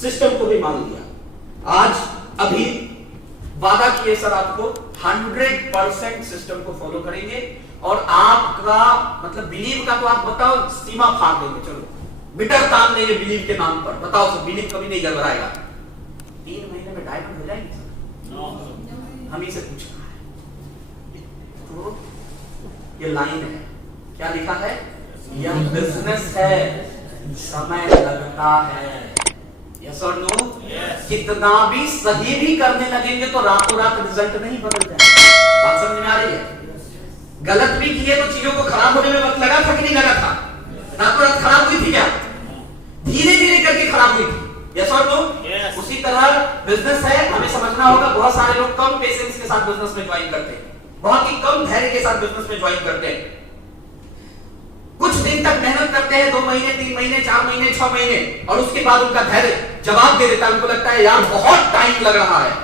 System को भी मान लिया। आज अभी वादा किए सर आपको 100% सिस्टम को फॉलो करेंगे और आपका मतलब बिलीव का तो आप बताओ सीमा फाड़ देंगे। चलो बिटर तान देंगे बिलीव के नाम पर। बताओ सर बिलीव कभी नहीं गड़बड़ाएगा। 3 महीने में डायमंड हो जाएगी सर? हम ही से पूछना है। तो ये लाइन है, क्या लिखा है? यह बिजनेस है, समय लगता है। यस और नो? कितना भी सही भी करने लगेंगे तो रातों रात रिजल्ट नहीं बदल जाएगा। बात समझ में आ रही है? गलत भी किए तो चीजों को खराब होने में वक्त लगा था कि नहीं लगा था? रातों रात खराब हुई थी क्या? धीरे धीरे करके खराब हुई थी। यस और नो? उसी तरह बिजनेस है, हमें समझना होगा। बहुत सारे लोग कम पेशेंस के साथ बिजनेस में ज्वाइन करते हैं, बहुत ही कम धैर्य के साथ बिजनेस में ज्वाइन करते हैं। कुछ दिन तक मेहनत करते हैं, 2 महीने 3 महीने 4 महीने 6 महीने, और उसके बाद उनका धैर्य जवाब दे देता है। उनको लगता है यार बहुत टाइम लग रहा है।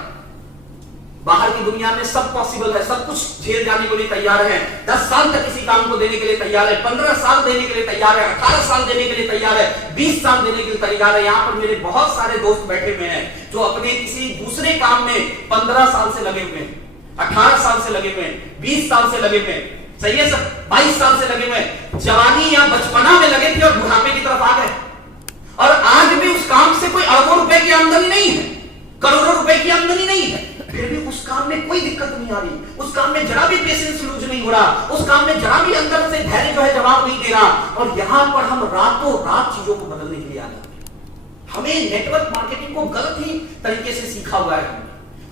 बाहर की दुनिया में सब पॉसिबल है, सब कुछ झेल जाने के लिए तैयार है। 10 साल तक किसी काम को देने के लिए तैयार है, 15 साल देने के लिए तैयार है, 18 साल देने के लिए तैयार है, 20 साल देने के लिए तैयार है। यहाँ पर मेरे बहुत सारे दोस्त बैठे हुए हैं जो अपने किसी दूसरे काम में 15 साल से लगे हुए हैं, 18 साल से लगे हुए हैं, 20 साल से लगे हुए हैं। सही है सर? 22 साल से लगे हुए, जवानी या बचपना में लगे थे और बुढ़ापे की तरफ आ गए, और आज भी उस काम से कोई अरबों रुपए की आमदनी नहीं है, करोड़ों रुपए की आमदनी नहीं है, फिर भी उस काम में कोई दिक्कत नहीं आ रही, उस काम में जरा भी पेशेंस लूज नहीं हो रहा, उस काम में जरा भी अंदर से धैर्य जो है जवाब नहीं दे रहा। और यहां पर हम रातों रात चीजों को बदलने के लिए आ जाते हैं। हमें नेटवर्क मार्केटिंग को गलत ही तरीके से सीखा हुआ है।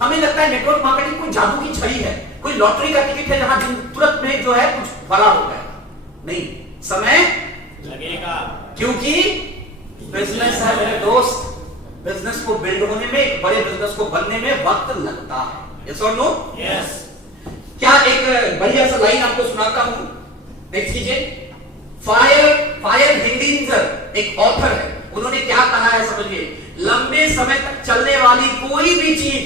हमें लगता है नेटवर्क मार्केटिंग कोई जादू की छड़ी है, कोई लॉटरी का टिकट है जहां तुरंत में जो है कुछ बड़ा हो गया। नहीं, समय लगेगा, क्योंकि बिजनेस है मेरे दोस्त। बिजनेस को बिल्ड होने में, एक बड़े बिजनेस को बनने में वक्त लगता है। यस और नो? यस। क्या एक बढ़िया सा लाइन आपको सुनाता हूं, नेक्स्ट कीजिए। फायर हिंडिंजर एक ऑथर है, उन्होंने क्या कहा है समझिए। लंबे समय तक चलने वाली कोई भी चीज,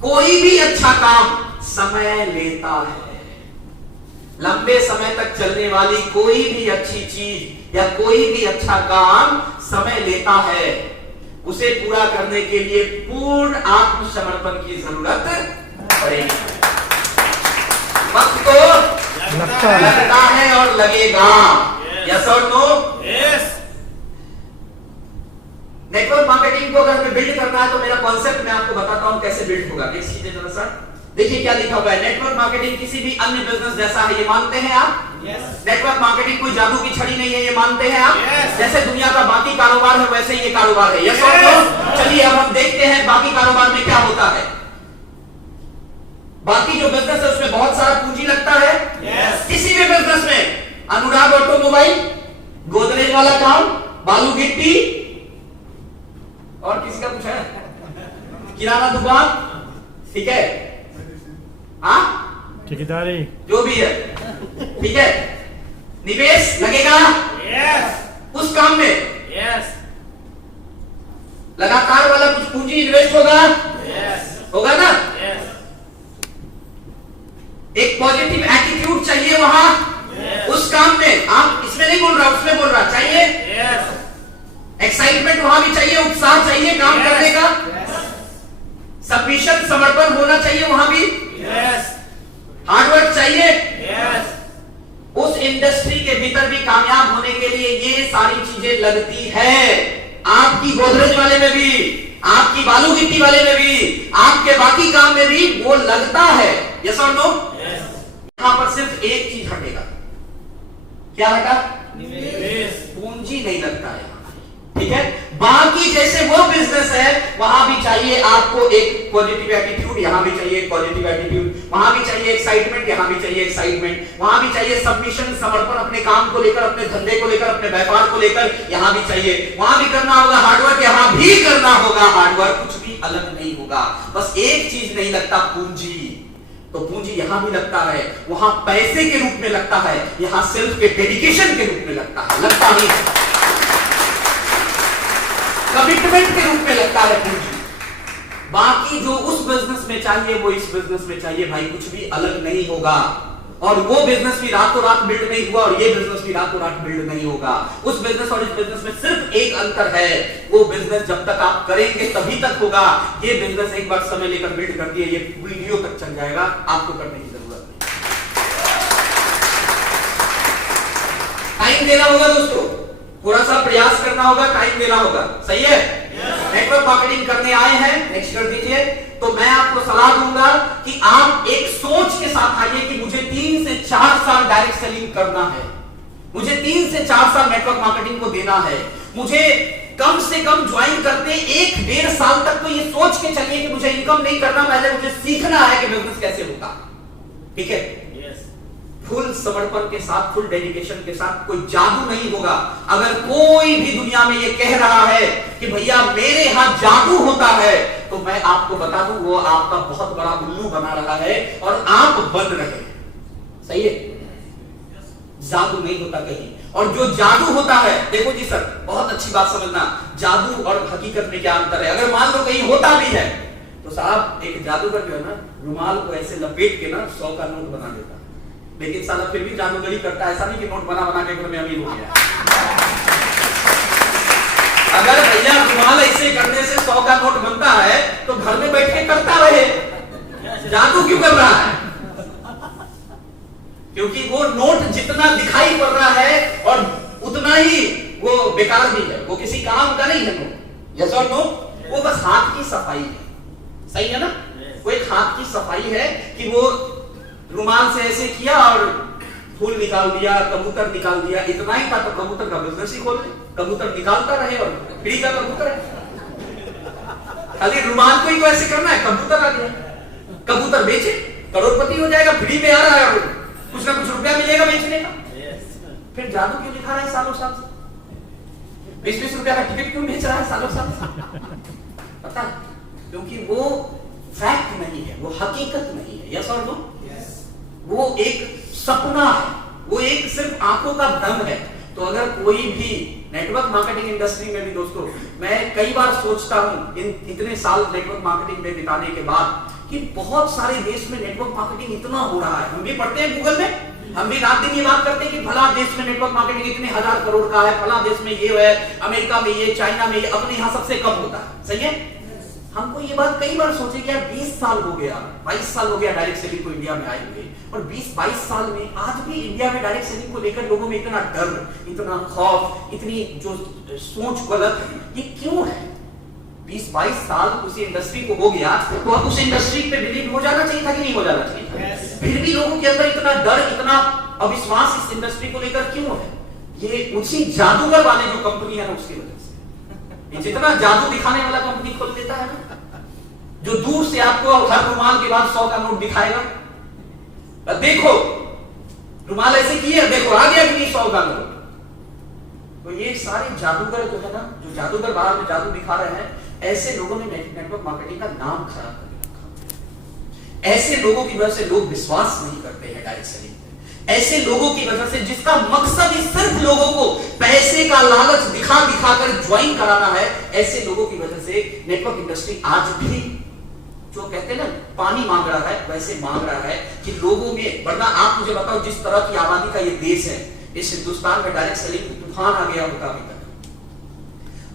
कोई भी अच्छा काम समय लेता है। लंबे समय तक चलने वाली कोई भी अच्छी चीज या कोई भी अच्छा काम समय लेता है। उसे पूरा करने के लिए पूर्ण आत्मसमर्पण की जरूरत पड़ेगी। वक्त तो लगता है और लगेगा। यस और नो? यस। नेटवर्क मार्केटिंग को अगर हमें बिल्ड करना है तो मेरा कॉन्सेप्ट मैं आपको बताता हूं कैसे बिल्ड होगा। नेक्स्ट कीजिए जरा सर। देखिए क्या लिखा हुआ है। नेटवर्क मार्केटिंग किसी भी अन्य बिजनेस जैसा है, ये मानते हैं आप? नेटवर्क मार्केटिंग कोई जादू की छड़ी नहीं है, ये मानते हैं आप? जैसे दुनिया का बाकी कारोबार है वैसे ही ये कारोबार है। यस और नो? चलिए अब हम देखते हैं बाकी कारोबार में क्या होता है। बाकी जो बिजनेस है उसमें बहुत सारा पूंजी लगता है। किसी भी बिजनेस में अनुराग ऑटोमोबाइल, गोदरेज वाला काम, बालू गिट्टी, और किसी का कुछ है, किराना दुकान, ठीक है, हाँ ठेकेदारी, जो भी है, ठीक है, निवेश लगेगा उस काम में। लगातार वाला कुछ पूंजी इन्वेस्ट होगा, होगा ना? एक पॉजिटिव एटीट्यूड चाहिए वहां उस काम में। आप इसमें नहीं बोल रहा, उसमें बोल रहा, चाहिए एक्साइटमेंट वहां भी चाहिए, उत्साह चाहिए काम करने का, सबमिशन समर्पण होना चाहिए वहां भी, हार्डवर्क चाहिए। उस इंडस्ट्री के भीतर भी कामयाब होने के लिए ये सारी चीजें लगती है। आपकी गोदरेज वाले में भी, आपकी बालू गिट्टी वाले में भी, आपके बाकी काम में भी वो लगता है। यस और नो? यहां पर सिर्फ एक चीज हटेगा, क्या हटा? पूंजी नहीं लगता है, ठीक है। बाकी जैसे वो बिजनेस है वहां भी चाहिए आपको एक पॉजिटिव एटीट्यूड, यहां भी चाहिए एक पॉजिटिव एटीट्यूड, वहां भी चाहिए एक्साइटमेंट, यहां भी चाहिए एक्साइटमेंट, वहां भी चाहिए सबमिशन समर्पण अपने काम को लेकर, अपने धंधे को लेकर, अपने व्यापार को लेकर, यहां भी चाहिए। वहां भी करना होगा हार्डवर्क, यहां भी करना होगा हार्डवर्क, कुछ भी अलग नहीं होगा। बस एक चीज नहीं लगता, पूंजी। तो पूंजी यहां भी लगता है, वहां पैसे के रूप में लगता है, यहां सेल्फ के डेडिकेशन के रूप में लगता है, लगता नहीं कमिटमेंट के रूप में लगता है पूंजी। बाकी जो उस बिजनेस में चाहिए वो इस बिजनेस में चाहिए भाई, कुछ भी अलग नहीं होगा। और वो बिजनेस भी रातों रात बिल्ड नहीं हुआ और ये बिजनेस भी रातों रात बिल्ड नहीं होगा। उस बिजनेस और इस बिजनेस में सिर्फ एक अंतर है, वो बिजनेस जब तक आप करेंगे तभी तक होगा। ये बिजनेस एक बार समय लेकर बिल्ड कर दिए, ये वीडियो तक चल जाएगा, आपको करने की जरूरत नहीं। टाइम देना होगा दोस्तों, थोड़ा सा प्रयास करना होगा, टाइम देना होगा, सही है। नेटवर्क मार्केटिंग करने आए हैं, नेक्स्ट कर दीजिए। तो मैं आपको सलाह दूंगा कि आप एक सोच के साथ आइए कि मुझे 3 से 4 साल डायरेक्ट सेलिंग करना है, मुझे 3 से 4 साल नेटवर्क मार्केटिंग को देना है, मुझे कम से कम ज्वाइन करते 1-1.5 साल तक तो ये सोच के चलिए कि मुझे इनकम नहीं करना, पहले मुझे सीखना है कि बिजनेस कैसे होता। ठीक है, फुल समर्पण के साथ, फुल डेडिकेशन के साथ। कोई जादू नहीं होगा। अगर कोई भी दुनिया में ये कह रहा है कि भैया मेरे यहां जादू होता है, तो मैं आपको बता दूं वो आपका बहुत बड़ा उल्लू बना रहा है और आप बन रहे हैं। सही है, जादू नहीं होता कहीं। और जो जादू होता है, देखो जी सर, बहुत अच्छी बात समझना, जादू और हकीकत में क्या अंतर है। अगर मान लो कहीं होता भी है तो साहब एक जादूगर जो है ना, रुमाल को ऐसे लपेट के ना 100 का नोट बना देता है, लेकिन साला फिर भी जादूगरी करता है। ऐसा नहीं कि नोट बना बना के घर में अमीर हो गया। अगर भैया रुमाल ऐसे करने से 100 का नोट बनता है तो घर में बैठ के करता रहे, जादू क्यों कर रहा है? क्योंकि वो नोट जितना दिखाई पड़ रहा है और उतना ही वो बेकार भी है, वो किसी काम का नहीं है नोट। यस और नो? वो बस हाथ की सफाई है, सही है ना? वो एक हाथ की सफाई है कि वो रुमाल से ऐसे किया और फूल निकाल दिया, कबूतर निकाल दिया, इतना ही था तो कबूतर का बिजनेस ही खोल दे, कबूतर निकालता रहे और फ्री का कबूतर है। खाली रुमाल को ही तो ऐसे करना है, कबूतर आ गया, कबूतर बेचे, करोड़पति हो जाएगा, फ्री में आ रहा है, कुछ ना कुछ रुपया मिलेगा बेचने का। फिर जादू क्यों दिखा रहा है सालों साल से? 20-20 रुपया का टिकट क्यों बेच रहा है सालों साल से? पता है, क्योंकि वो फैक्ट नहीं है, वो हकीकत नहीं है। यस और नो? वो एक सपना है, वो एक सिर्फ आंखों का भ्रम है। तो अगर कोई भी नेटवर्क मार्केटिंग इंडस्ट्री में भी दोस्तों, मैं कई बार सोचता हूं इतने साल नेटवर्क मार्केटिंग में बिताने के बाद कि बहुत सारे देश में नेटवर्क मार्केटिंग इतना हो रहा है। हम भी पढ़ते हैं गूगल में, हम भी रात दिन ये बात करते हैं कि फला देश में नेटवर्क मार्केटिंग इतने 1000 करोड़ का है, फला देश में ये है, अमेरिका में ये, चाइना में ये, अपने यहां सबसे कम होता है। सही है? हमको ये बात कई बार सोचे कि यार 20 साल हो गया, 22 साल हो गया डायरेक्ट सेलिंग को इंडिया में आए हुए, और 20-22 साल में आज भी इंडिया में डायरेक्ट सेलिंग को लेकर लोगों में इतना डर, इतना खौफ, इतनी जो सोच गलत है, ये क्यों है? 20-22 साल उसी इंडस्ट्री को हो गया तो अब उस इंडस्ट्री पे बिलीव हो जाना चाहिए था कि नहीं हो जाना चाहिए था? फिर भी लोगों के अंदर इतना डर, इतना अविश्वास इस इंडस्ट्री को लेकर क्यों है? ये उसी जादूगर वाले जो कंपनी है ना, उसकी वजह से। जितना जादू दिखाने वाला कंपनी खोल देता है ना, जो दूर से आपको हर रुमाल के बाद 100 का नोट दिखाएगा, देखो रुमाल ऐसे किए, देखो आ गया कि 100 का नोट। तो ये सारे जादूगर जो है ना, जो जादूगर बाहर में जादू दिखा रहे हैं, ऐसे लोगों ने नेटवर्क मार्केटिंग का नाम खराब कर दिया। ऐसे लोगों की वजह से लोग विश्वास नहीं करते हैं डायरेक्ट सेलिंग पे। ऐसे लोगों की वजह से, जिसका मकसद ही सिर्फ लोगों को पैसे का लालच दिखा दिखा कर ज्वाइन कराना है, ऐसे लोगों की वजह से नेटवर्क इंडस्ट्री आज भी जो कहते हैं ना पानी मांग रहा है, वैसे मांग रहा है कि लोगों में। वरना आप मुझे बताओ, जिस तरह की आबादी का ये देश है, इस हिंदुस्तान में डायरेक्ट सेलिंग तूफान आ गया होता अभी तक।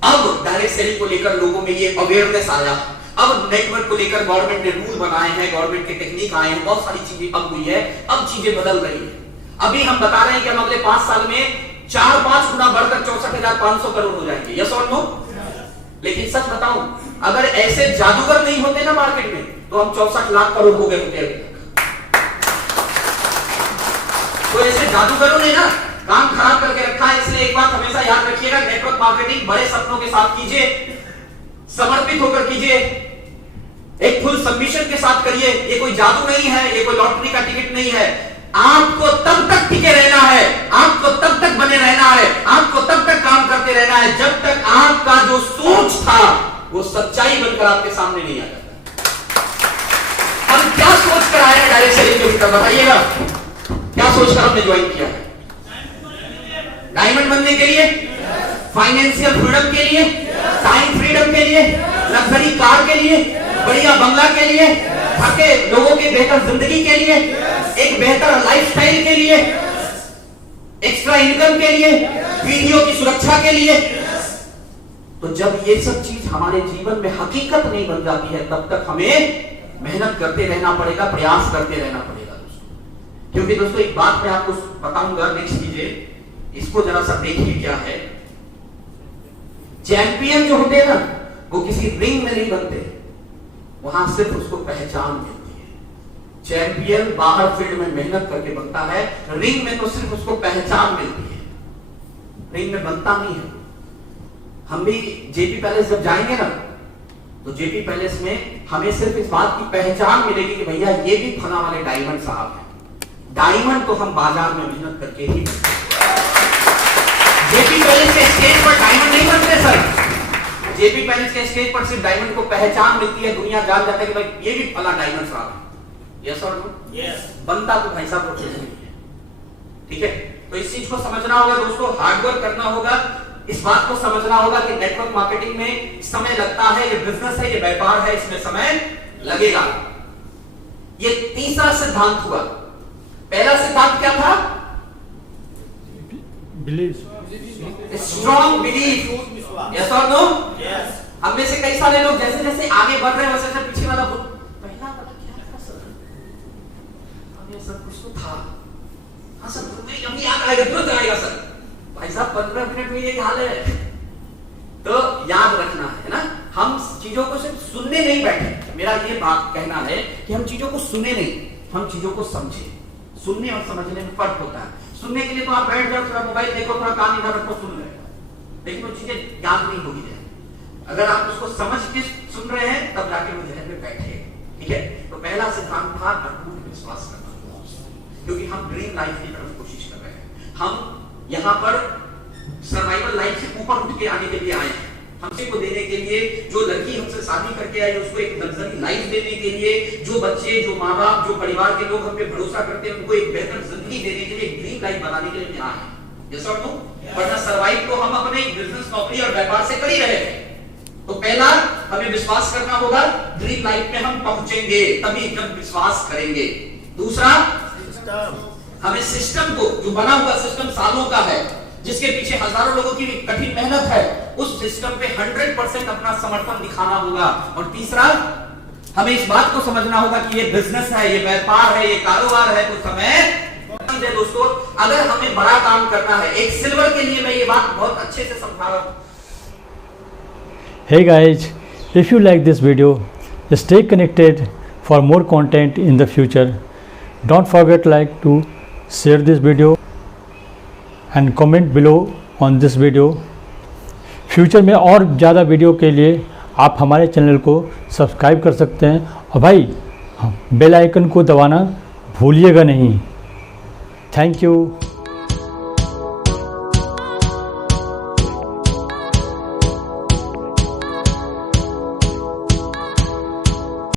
अब डायरेक्ट सेलिंग को लेकर लोगों में ये अवेयरनेस आया, अब नेटवर्क को लेकर गवर्नमेंट ने रूल बनाए हैं, गवर्नमेंट के टेक्निक आए हैं, बहुत सारी चीजें अब हुई है, अब चीजें बदल रही है। अभी हम बता रहे हैं कि हम अगले 5 साल में 4-5 गुना बढ़कर 64,500 करोड़ हो जाएंगे। यस और नो? लेकिन सच बताऊं, अगर ऐसे जादूगर नहीं होते ना मार्केट में, तो हम 64 लाख करोड़ हो गए होते अभी तक। तो ऐसे जादूगरों ने ना काम खराब करके रखा है। इसलिए एक बात हमेशा याद रखिएगा, नेटवर्क मार्केटिंग बड़े सपनों के साथ कीजिए, समर्पित होकर कीजिए, एक फुल सबमिशन के साथ करिए। ये कोई जादू नहीं है, ये कोई लॉटरी का टिकट नहीं है। आपको तब तक टिके रहना है, आपको तब तक बने रहना है, आपको तब तक काम करते रहना है जब तक आपका जो सोच था वो सच्चाई बनकर आपके सामने नहीं आ जाता। हम क्या सोच कर आए हैं डायरेक्ट सेलिंग के भीतर, बताइएगा? क्या सोचकर हमने ज्वाइन किया है? डायमंड बनने के लिए, फाइनेंशियल फ्रीडम के लिए, टाइम फ्रीडम के लिए, लग्जरी कार के लिए, बढ़िया बंगला के लिए, ताकि लोगों की बेहतर जिंदगी के लिए, एक बेहतर लाइफस्टाइल के लिए, एक्स्ट्रा इनकम के लिए, पीढ़ियों की सुरक्षा के लिए। तो जब ये सब चीज हमारे जीवन में हकीकत नहीं बन जाती है, तब तक हमें मेहनत करते रहना पड़ेगा, प्रयास करते रहना पड़ेगा दोस्तों। क्योंकि दोस्तों एक बात मैं आपको बताऊंगा, नेक्स्ट कीजिए, इसको जरा सा देखिए क्या है। चैंपियन जो होते हैं ना, वो किसी रिंग में नहीं बनते, वहां सिर्फ उसको पहचान मिलती है। चैंपियन बाहर फील्ड में मेहनत करके बनता है, रिंग में तो सिर्फ उसको पहचान मिलती है, रिंग में बनता नहीं है। हम भी जेपी पैलेस जब जाएंगे ना, तो जेपी पैलेस में हमें सिर्फ इस बात की पहचान मिलेगी कि भैया ये भी फला वाले डायमंड साहब हैं। डायमंड तो हम बाजार में मेहनत करके ही बनते हैं। जेपी पैलेस के स्टेज पर डायमंड नहीं बनते सर। जेपी पैलेस के स्टेज पर सिर्फ डायमंड को पहचान मिलती है, दुनिया जान जाता है कि भाई ये भी फला डायमंड साहब है। यस और नो? यस। बनता तो भाई साहब नहीं है। ठीक है, तो इस चीज को समझना होगा दोस्तों, हार्डवर्क करना होगा, इस बात को समझना होगा कि नेटवर्क मार्केटिंग में समय लगता है, ये बिजनेस है, ये व्यापार है, इसमें समय लगेगा। ये तीसरा सिद्धांत हुआ। पहला सिद्धांत क्या था? Belief, strong belief. यस और नो? यस। हम में से कई सारे लोग जैसे जैसे आगे बढ़ रहे हैं वैसे वैसे पीछे वाला पहला वाला क्या था सर? अब ये सब कुछ तो था। हाँ सर, तुम्हें याद आएगा, तुरंत आएगा सर। भाई साहब 15 मिनट में ये हाल है। तो याद रखना है ना, हम चीजों को सिर्फ सुनने नहीं बैठे। मेरा ये बात कहना है कि हम चीजों को सुने नहीं, हम चीजों को समझे। सुनने और समझने में फर्क होता है। सुनने के लिए तो आप बैठ जाओ, थोड़ा मोबाइल देखो, थोड़ा कान इधर रखो, सुन रहे हो, लेकिन वो चीजें याद नहीं होगी। अगर आप उसको समझ के सुन रहे हैं तब जाके वो जहन में बैठे। ठीक है, तो पहला सिद्धांत था अटूट विश्वास करना, क्योंकि हम ड्रीम लाइफ की तरफ कोशिश कर रहे हैं। हम यहाँ पर सर्वाइवल लाइफ से ऊपर उठ के आने के लिए आए हैं। हमसे को देने के लिए, जो लड़की हमसे शादी करके आई उसको एक लग्जरी लाइफ देने के लिए, जो बच्चे, जो माँ बाप, जो परिवार के लोग हम पे भरोसा करते हैं, उनको एक बेहतर जिंदगी देने के लिए, एक ड्रीम लाइफ बनाने के लिए यहाँ है। यस और नो? वरना सर्वाइव तो हम अपने बिजनेस, नौकरी और व्यापार से कर ही रहे हैं। तो पहला हमें विश्वास करना होगा, ड्रीम लाइफ में हम पहुंचेंगे तभी जब विश्वास करेंगे। दूसरा, हमें सिस्टम को, जो बना हुआ सिस्टम सालों का है, जिसके पीछे हजारों लोगों की कठिन मेहनत है, उस सिस्टम पे 100% अपना समर्पण दिखाना होगा। और तीसरा, हमें इस बात को समझना होगा कि ये बिजनेस है, ये व्यापार है, ये कारोबार है, तो समय दोस्तों, अगर हमें बड़ा काम करना है, एक सिल्वर के लिए मैं ये बात बहुत अच्छे से समझा रहा हूं। Hey guys, if you like this video, stay connected for more content in the future. Don't forget to share this video and comment below on this video. Future में और ज़्यादा वीडियो के लिए आप हमारे चैनल को सब्सक्राइब कर सकते हैं, और भाई बेल आइकन को दबाना भूलिएगा नहीं। Thank you.